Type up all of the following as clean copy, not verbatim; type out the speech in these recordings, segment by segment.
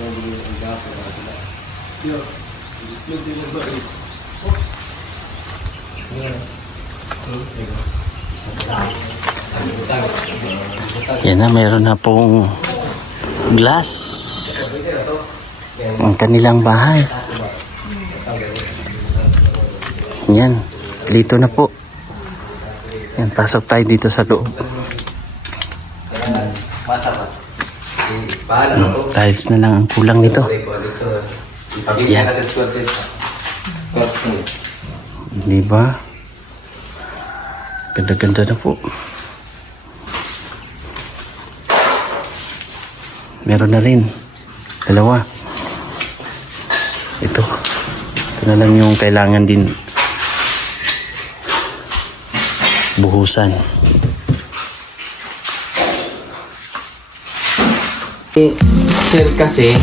Yan na, meron na pong glass ang kanilang bahay. Yan, dito na po. Yan, pasok tayo dito sa loob. Tiles na lang ang kulang nito. Yan. Diba? Ganda-ganda na po. Meron na rin. Dalawa. Ito. Ito na lang yung kailangan din buhusan. Sir kasi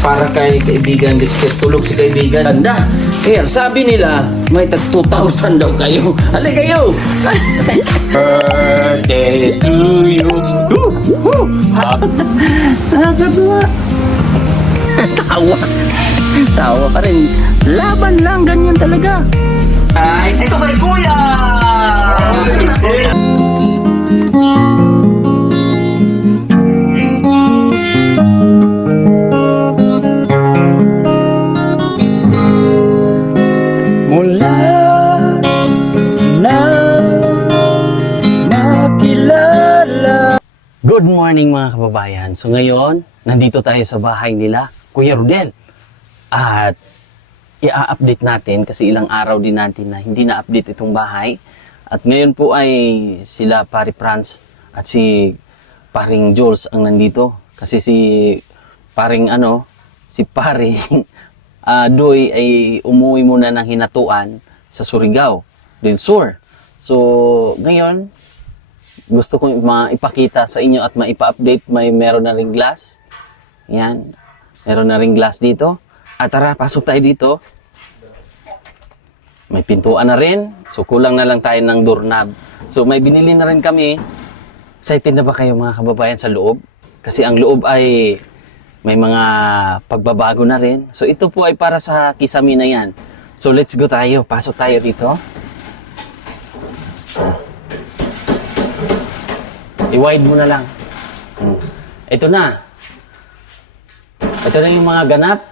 para kay kaibigan Dexter, tulog si kaibigan. Ganda. Kaya sabi nila may tag 2,000 daw kayo. Halika kayo. Birthday to you. Nakakatuwa. Tawa. Tawa pa rin. Laban lang, ganyan talaga. Ay, ito kay Kuya! Mula na makilala. Good morning mga kababayan. So ngayon, nandito tayo sa bahay nila, Kuya Rodel. At i-update natin kasi ilang araw din natin na hindi na-update itong bahay. At ngayon po ay sila Pari Franz at si Paring Jules ang nandito. Kasi si Paring si Paring Doy ay umuwi muna ng hinatuan sa Surigao del Sur. So ngayon, gusto kong ipakita sa inyo at maipa-update. Meron na ring glass. Yan. Meron na ring glass dito. At tara, pasok tayo dito. May pintuan na rin. So, kulang na lang tayo ng doorknob. So, may binili na rin kami. Excited na ba kayo mga kababayan sa loob? Kasi ang loob ay may mga pagbabago na rin. So, ito po ay para sa kisame na yan. So, let's go tayo. Pasok tayo dito. I-wide mo na lang. Ito na. Ito na yung mga ganap.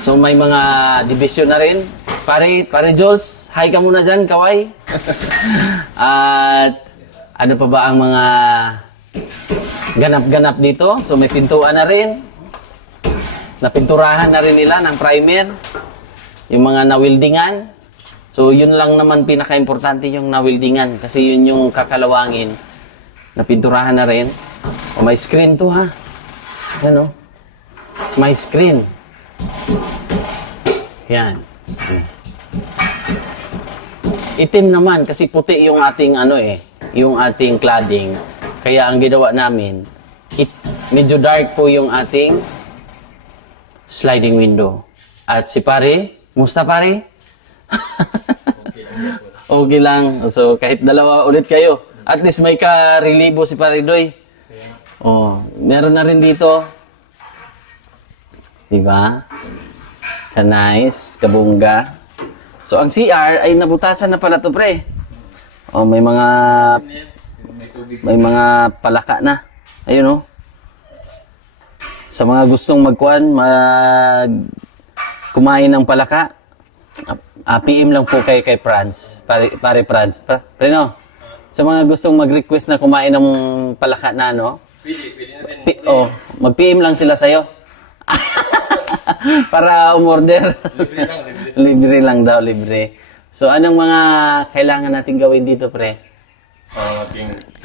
So may mga division na rin. Pare Jules, hi ka muna dyan, kaway. At ano pa ba ang mga ganap-ganap dito? So may pintuan na rin. Napinturahan na rin nila ng primer. Yung mga nawildingan. So yun lang naman pinaka-importante yung nawildingan. Kasi yun yung kakalawangin. Napinturahan na rin. O may screen to ha. Yan o. May screen. Yan. Itim naman kasi puti yung ating yung ating cladding. Kaya ang ginawa namin, medyo dark po yung ating sliding window. At si pare, musta pare? Okay lang. So kahit dalawa ulit kayo, at least may ka-relibo si Pare Doy. Oh, meron na rin dito. Diba? Ka-nice, kabungga. So, ang CR ay nabutasan na pala to, pre. Oh, may mga palaka na. Ayun, oh. Sa mga gustong kumain ng palaka, PM lang po kay Franz. Pare Franz. Pre, no? Sa mga gustong mag-request na kumain ng palaka na, no? Mag-PM lang sila sa'yo. Para umorder. Libre lang daw, libre. So, anong mga kailangan natin gawin dito, pre?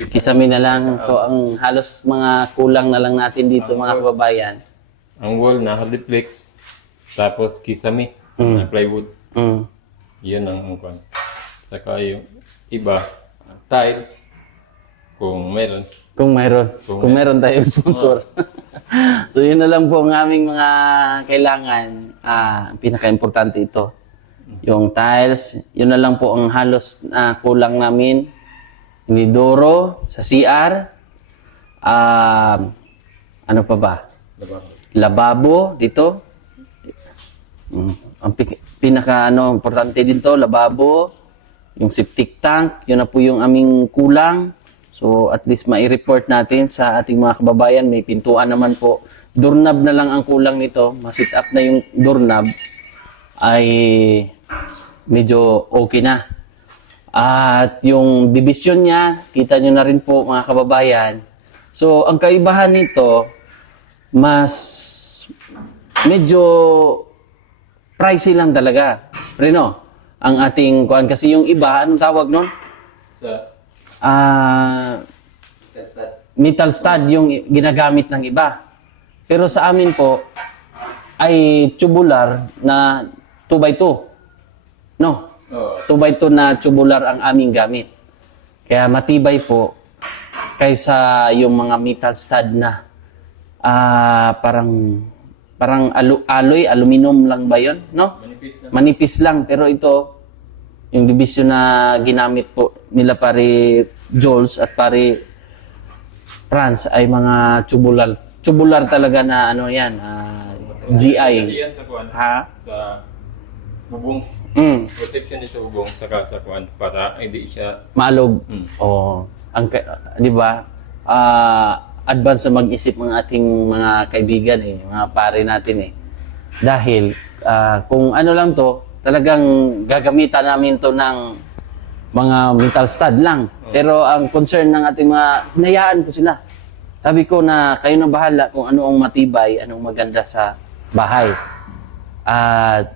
Kisame na lang. So, ang halos mga kulang na lang natin dito, mga kababayan. Ang wall na hardiplex, tapos kisame, na plywood. Yun ang kwan. Saka yung iba, tiles, kung meron. Kung meron tayong sponsor. So, yun na lang po ang aming mga kailangan. Pinaka-importante ito. Yung tiles, yun na lang po ang halos kulang namin. Inidoro, sa CR. Ano pa ba? lababo dito. Ang pinaka importante din to, lababo, yung septic tank, yun na po yung aming kulang. So at least mai-report natin sa ating mga kababayan, may pintuan naman po. Doorknob na lang ang kulang nito, ma-sit up na yung doorknob ay medyo okay na. At yung division niya, kita nyo na rin po mga kababayan. So ang kaibahan nito, mas medyo pricey lang talaga. Reno, ang ating kuan kasi yung iba, anong tawag nun? Metal stud yung ginagamit ng iba. Pero sa amin po ay tubular na 2x2. No? 2x2 na tubular ang aming gamit. Kaya matibay po kaysa yung mga metal stud na parang alloy, aluminum lang ba yun? No? Manipis lang. Pero ito, yung division na ginamit po nila pare Jules at pare Franz ay mga tubular. Tubular talaga na ano yan, GI. Yan sa kuan. Ha? Sa bubong. Protection din sa bubong saka sa kuan para hindi siya Maalog. Oh, di ba? Advance na mag-isip ng ating mga kaibigan mga pare natin Dahil kung ano lang to, talagang gagamitan namin to ng mga metal stud lang. Pero ang concern ng ating mga, hinayaan ko sila. Sabi ko na kayo na bahala kung ano ang matibay, anong maganda sa bahay. At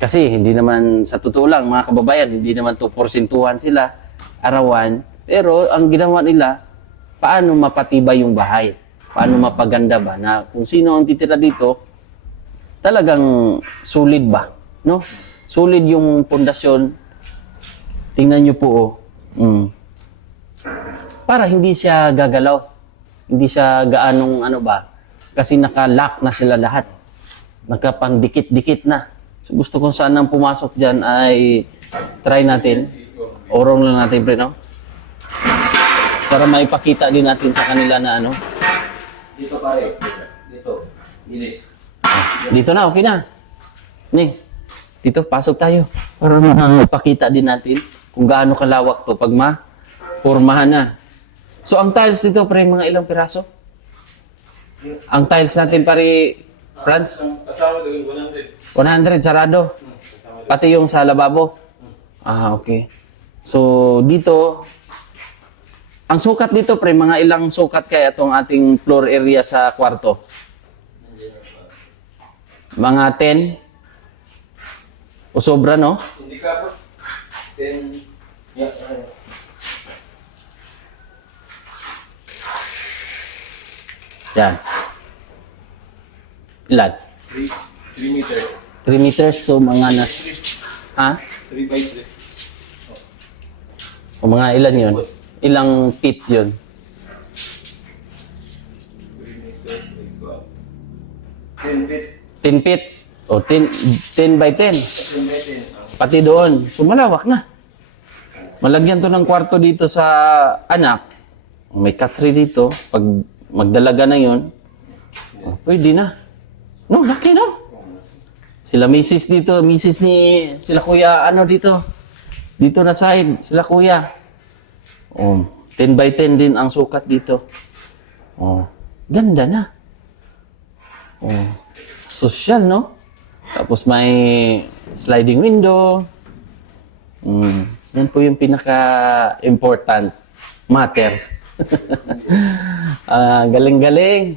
kasi hindi naman, sa totoo lang mga kababayan, hindi naman to porsintuhan sila, arawan. Pero ang ginawa nila, paano mapatibay yung bahay? Paano mapaganda ba? Na kung sino ang titira dito, talagang solid ba? No? Solid yung pundasyon. Tingnan nyo po, para hindi siya gagalaw. Hindi siya gaanong kasi naka-lock na sila lahat. Nakapang-dikit-dikit na. So gusto kong sanang pumasok dyan ay try natin. Orong lang natin, pre, no? Para maipakita din natin sa kanila na Dito pare. Dito. Gilid. Dito na, okay na. Dito, pasok tayo. Para mapakita din natin kung gaano kalawak to pag ma-pormahan na. So, ang tiles dito, pre, mga ilang piraso? Ang tiles natin, pare, Franz? kasama doon 100. 100, sarado. Pati yung sa lababo. Okay. So, dito, ang sukat dito, pre, mga ilang sukat kaya itong ating floor area sa kwarto? Mga 10? O sobra, no? Hindi ka po. 10. Yeah. Yan. Ilan? 3 meters. 3 meters, so mga 3 by 3. O mga ilan yun? Ilang feet yun? 3 meters. 10 feet. 10 feet? O 10 by 10? 10 by 10. Pati doon. So malawak na. Malagyan to ng kwarto dito sa anak. May katri dito. Pag magdalaga na yun, pwede na. No, laki no? Sila misis dito, misis ni sila kuya dito. Dito na side, sila kuya. 10 by 10 din ang sukat dito. Ganda na. Social, no? Tapos may sliding window. Yan po yung pinaka-important matter. Galing-galing.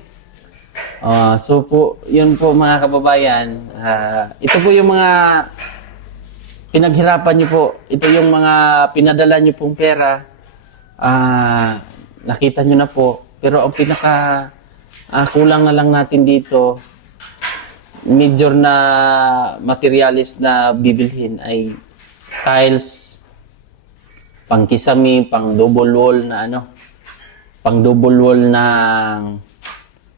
So po, yun po mga kababayan. Ito po yung mga pinaghirapan nyo po. Ito yung mga pinadala nyo pong pera. Nakita nyo na po. Pero ang pinaka kulang na lang natin dito, major na materialis na bibilhin ay tiles, pang kisame, pang double wall na pang double wall na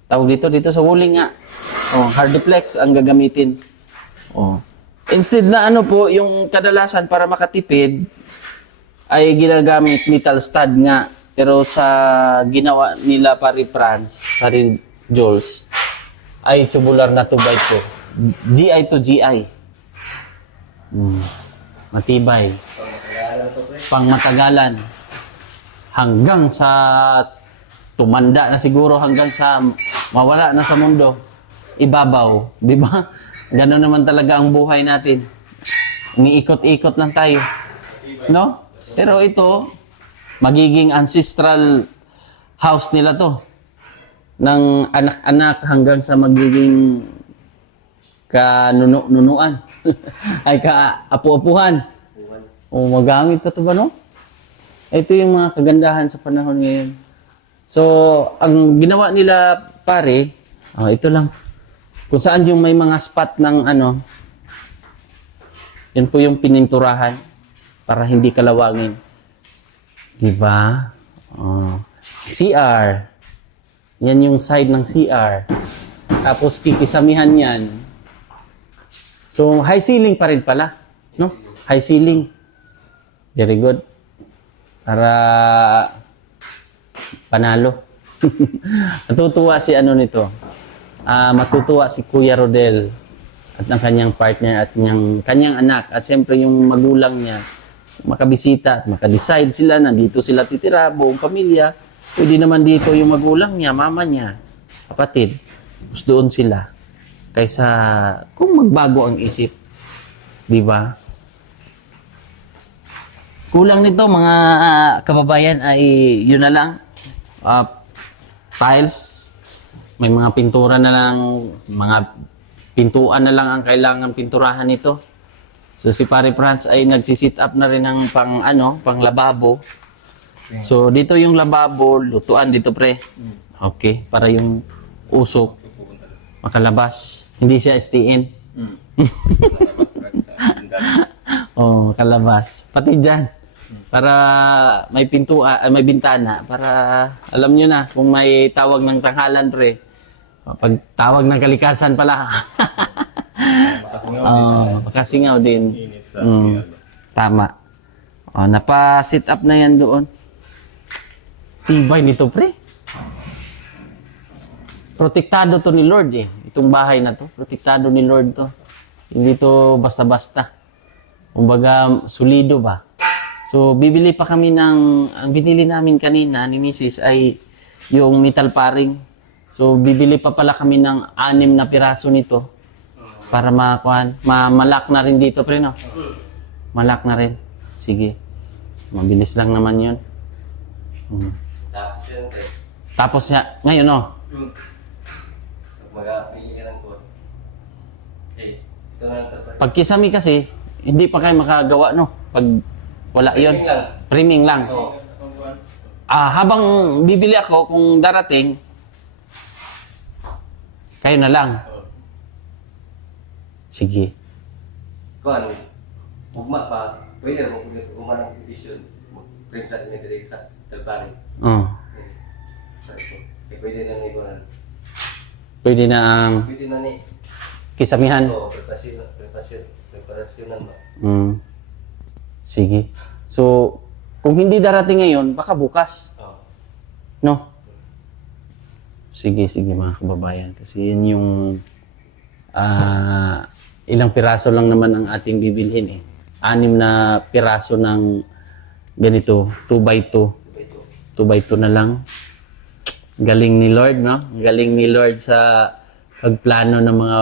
tawag dito sa walling nga. Hardplex ang gagamitin. Instead na po, yung kadalasan para makatipid ay ginagamit metal stud nga. Pero sa ginawa nila pare Franz, pare Jules, ay tubular na 2x2. GI to GI. Matibay. Pang matagalan. Hanggang sa tumanda na siguro, hanggang sa mawala na sa mundo. Ibabaw. Di ba? Gano'n naman talaga ang buhay natin. Umiikot-ikot lang tayo. No? Pero ito, magiging ancestral house nila to. Ng anak-anak hanggang sa magiging kanunuan. Ay kaapu-apuhan. O magamit pa to ba, no? Ito yung mga kagandahan sa panahon ngayon. So, ang ginawa nila, pare, ito lang. Kung saan yung may mga spot ng yan po yung pininturahan para hindi kalawangin. Diba? CR. Yan yung side ng CR. Tapos kikisamihan yan. So, high ceiling pa rin pala. No? High ceiling. Very good. Para panalo. Matutuwa si nito. Matutuwa si Kuya Rodel at ang kanyang partner at kanyang anak at siyempre yung magulang niya makabisita at makadecide sila na dito sila titira, buong pamilya. Pwede naman dito yung magulang niya, mama niya, kapatid. Mas doon sila. Kaysa kung magbago ang isip. Di ba? Kulang nito mga kababayan ay yun na lang. Tiles. May mga pintura na lang, mga pintuan na lang ang kailangan pinturahan nito. So si Pare Franz ay nagsi-sit up na rin ng pang lababo. So dito yung lababo, lutuan dito pre. Okay, para yung usok makalabas. Hindi siya STN. Oh, makalabas. Pati dyan. Para may pintuan, may bintana. Para alam nyo na kung may tawag ng tanghalan pre. Pag tawag ng kalikasan pala. Makasingaw din. Tama. Napa-sit up na yan doon. Tibay nito pre. Protektado to ni Lord eh. Itong bahay na to. Protektado ni Lord to. Hindi to basta-basta. Kumbaga, solido ba? So, bibili pa kami ang binili namin kanina ni Mrs. ay yung metal paring. So, bibili pa pala kami ng 6 na piraso nito para malak na rin dito, pre, no? Malak na rin. Sige. Mabilis lang naman yun. Tapos ngayon, no? Pag kisami kasi, hindi pa kayo makagawa, no? Pag wala yun. Priming lang. Habang bibili ako, kung darating, kayo na lang. Sige. Kung ugma pa, pwede mo kung ng edition, print sa inyo direct sa talpari. Pwede na ni Kunan. Pwede na ang Pwede na ni. kisamihan. Preparasyonan ba? Sige. So, kung hindi darating ngayon, baka bukas. No? Sige mga kababayan. Kasi yun yung ilang piraso lang naman ang ating bibilhin eh. 6 na piraso ng ganito, 2x2. 2x2 na lang. Galing ni Lord, no? Galing ni Lord sa pagplano ng mga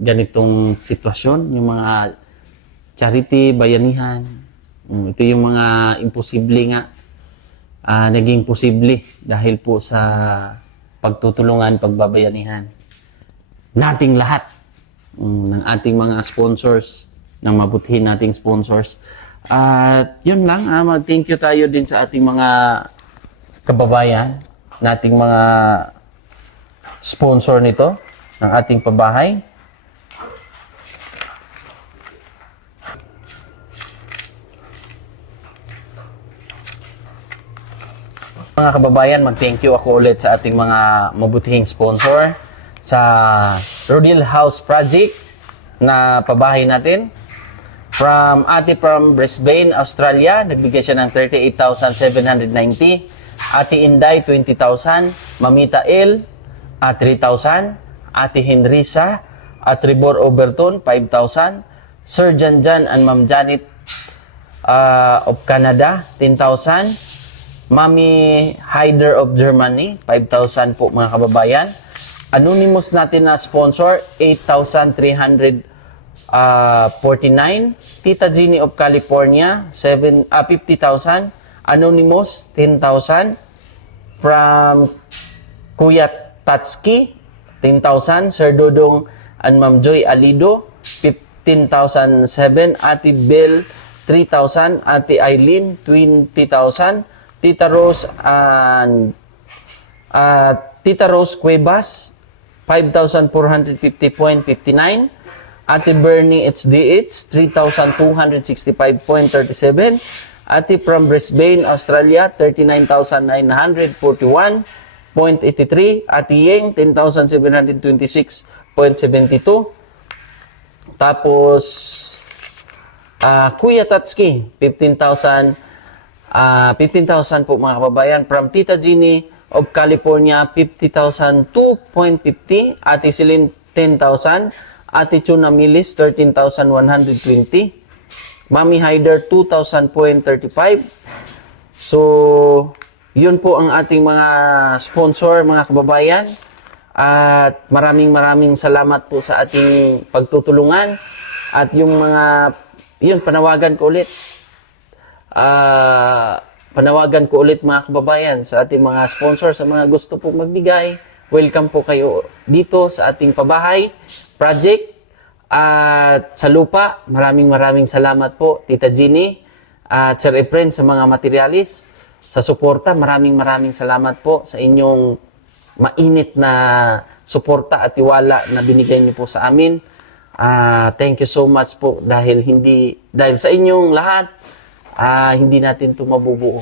ganitong sitwasyon. Yung mga charity, bayanihan. Ito yung mga imposible nga. Naging posible dahil po sa pagtutulungan, pagbabayanihan nating lahat ng ating mga sponsors, ng mabutihin nating sponsors. At yun lang, mag-thank you tayo din sa ating mga kababayan, nating mga sponsor nito, ng ating pabahay. Mga kababayan, mag-thank you ako ulit sa ating mga mabutihing sponsor sa Rodil House Project na pabahay natin. From Brisbane, Australia, nagbigay siya ng 38,790. Ate Inday, 20,000. Mamita Il, 3,000. Ate Henrisa at Trevor Overton, 5,000. Sir Janjan and Ma'am Janet of Canada, 10,000. Mami Heider of Germany, 5,000 po mga kababayan. Anonymous natin na sponsor, 8,349. Tita Jeannie of California, 50,000. Anonymous, 10,000. From Kuya Tatski, 10,000. Sir Dodong and Ma'am Joy Alido, 15,007. Ate Bell, 3,000. Ate Eileen, 20,000. Tita Rose and Tita Rose Cuevas, 5,450.59. Ate Bernie HDH, 3,265.37. Ate from Brisbane, Australia, 39,941.83. Ate Yeng, 10,726.72. Tapos, Kuya Tatski, 15,000 po mga kababayan. From Tita Jeannie of California, 50,002.50. Ate Celine, 10,000. Ate Chuna Milis, 13,120. Mami Heider, 2,000.35. So, yun po ang ating mga sponsor, mga kababayan. At maraming salamat po sa ating pagtutulungan. At yung mga, yun, panawagan ko ulit mga kababayan sa ating mga sponsor, sa mga gusto po magbigay. Welcome po kayo dito sa ating pabahay project at sa lupa. Maraming salamat po Tita Jeannie at Sir Efren sa mga materialis, sa suporta. Maraming salamat po sa inyong mainit na suporta at tiwala na binigay niyo po sa amin. Thank you so much po dahil sa inyong lahat hindi natin ito mabubuo.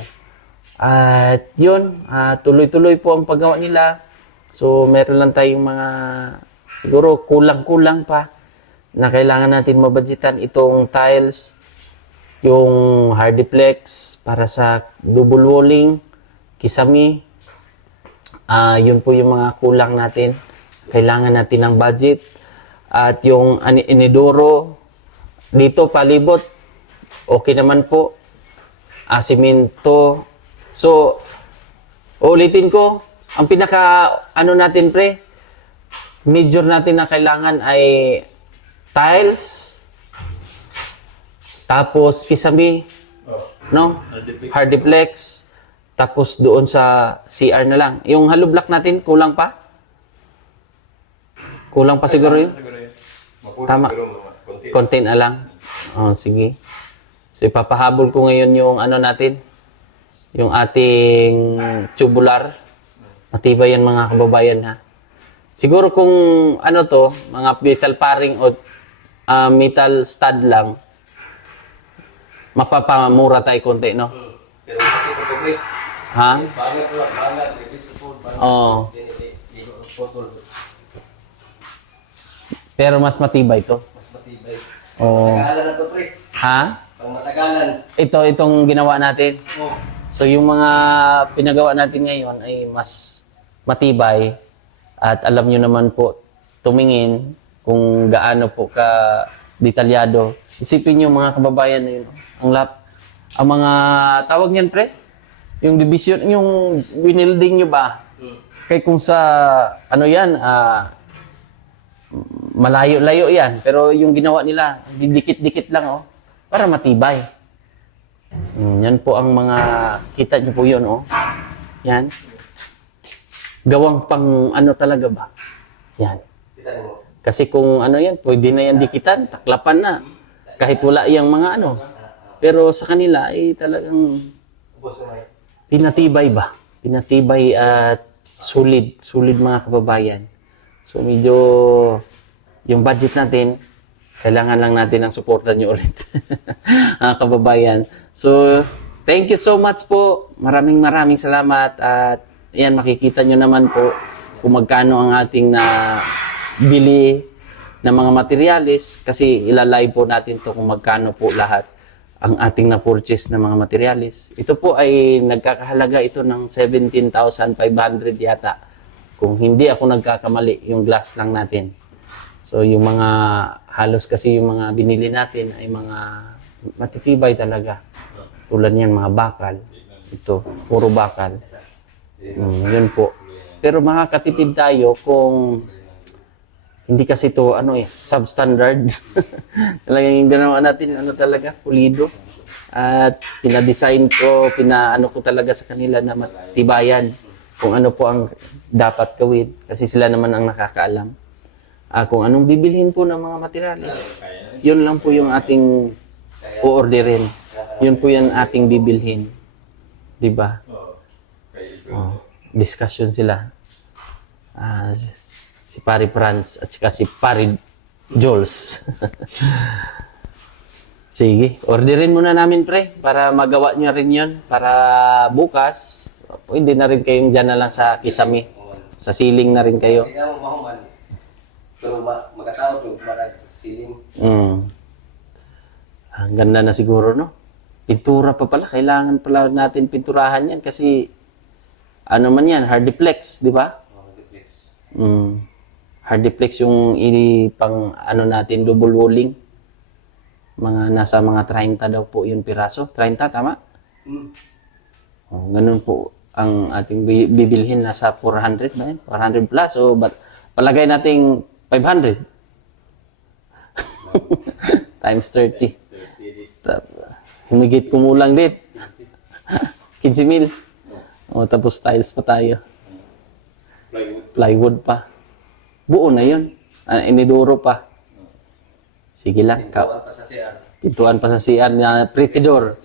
At yun, tuloy-tuloy po ang paggawa nila. So, meron lang tayong mga, siguro, kulang-kulang pa na kailangan natin mabudgetan itong tiles, yung hardiplex para sa double walling, kisame. Yun po yung mga kulang natin. Kailangan natin ng budget. At yung inidoro, dito palibot, okay naman po. Simento. So, ulitin ko, ang natin pre, major natin na kailangan ay tiles, tapos kisame, no? Hardiplex, tapos doon sa CR na lang. Yung hollow block natin, kulang pa? Kulang pa siguro yun? Tama. Content na lang. Sige. So, ipapahabol ko ngayon yung natin, yung ating tubular. Matibay yan mga kababayan ha. Siguro kung mga metal paring o metal stud lang, mapapamura tayo konti, no? Pero ito po, pre. Ha? Bangat, Oo. Pero mas matibay to. mas matibay. Oo. Matagalan na to, pre. Ha? Pang matagalan. Itong ginawa natin. Oh. So, yung mga pinagawa natin ngayon ay mas matibay at alam nyo naman po, tumingin kung gaano po ka detalyado. Isipin nyo mga kababayan na yun. Ang mga tawag niyan pre, yung division, yung winilding nyo ba? Kaya kung sa, malayo-layo yan. Pero yung ginawa nila, dikit-dikit lang, para matibay. Yan po ang mga, kita nyo po yun, Yan. Gawang pang talaga ba? Yan. Kita mo. Kasi kung yan, pwede na yan dikitan, taklapan na. Kahit wala yung mga Pero sa kanila ay talagang Ubos na may. pinatibay ba? Pinatibay at solid mga kababayan. So medyo yung budget natin, kailangan lang natin ang suporta nyo ulit. Mga kababayan. So, thank you so much po. Maraming salamat. At yan, makikita nyo naman po kung magkano ang ating bili ng mga materialis. Kasi ilalive po natin to kung magkano po lahat ang ating na-purchase ng mga materialis. Ito po ay nagkakahalaga ito ng 17,500 yata. Kung hindi ako nagkakamali, yung glass lang natin. So yung mga halos kasi yung mga binili natin ay mga matitibay talaga. Tulad niyan mga bakal. Ito, puro bakal. Yun po. Pero makakatipid tayo kung hindi kasi to substandard. Talagang yung ginawa natin talaga pulido. At pina-design ko, pinaano ko talaga sa kanila na matibayan kung ano po ang dapat gawin kasi sila naman ang nakakaalam. Kung anong bibilhin po ng mga materyales, yun lang po yung ating o-orderin. Yun po yung ating bibilhin. Diba? Discussion sila. Si Pari Franz at saka si Pari Jules. Sige, orderin muna namin pre para magawa nyo rin yun. Para bukas, pwede na rin kayong dyan na lang sa Kisame. Sa ceiling na rin kayo. Hindi naman mahuman. So, magkatao to, siling. Ang ganda na siguro, no? Pintura pa pala. Kailangan pala natin pinturahan yan kasi ano man yan, hardiplex, di ba? Hardiplex yung pang ano natin, double walling. Nasa mga 30 daw po yung piraso. 30, tama? Ganun po ang ating bibilhin. Nasa 400 ba yun? 400 plus. So, palagay nating 500. Times 30. Humigit kumulang din. 15,000. Tapos tiles pa tayo. Plywood pa. Buo na yun. Iniduro pa. Sige lang. Pintuan pa sa CR. Pintuan pa sa CR na pretty door.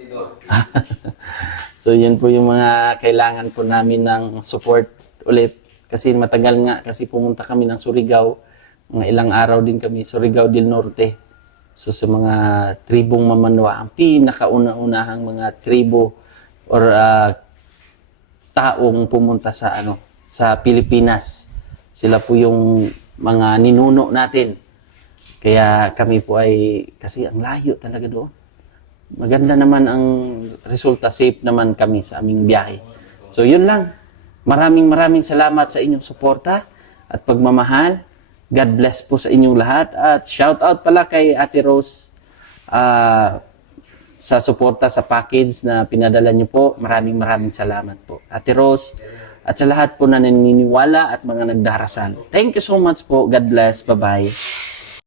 So, yun po yung mga kailangan po namin ng support ulit. Kasi matagal nga, kasi pumunta kami ng Surigao. Mga ilang araw din kami, Surigao del Norte. So, sa mga tribong Mamanwa, ang pinakauna-unahang mga tribo or taong pumunta sa Pilipinas. Sila po yung mga ninuno natin. Kaya kami po kasi ang layo talaga doon. Maganda naman ang resulta, safe naman kami sa aming biyahe. So yun lang. Maraming salamat sa inyong suporta at pagmamahal. God bless po sa inyong lahat. At shout out pala kay Ate Rose sa suporta sa package na pinadala niyo po. Maraming salamat po. Ate Rose at sa lahat po na naniniwala at mga nagdarasal. Thank you so much po. God bless. Bye-bye.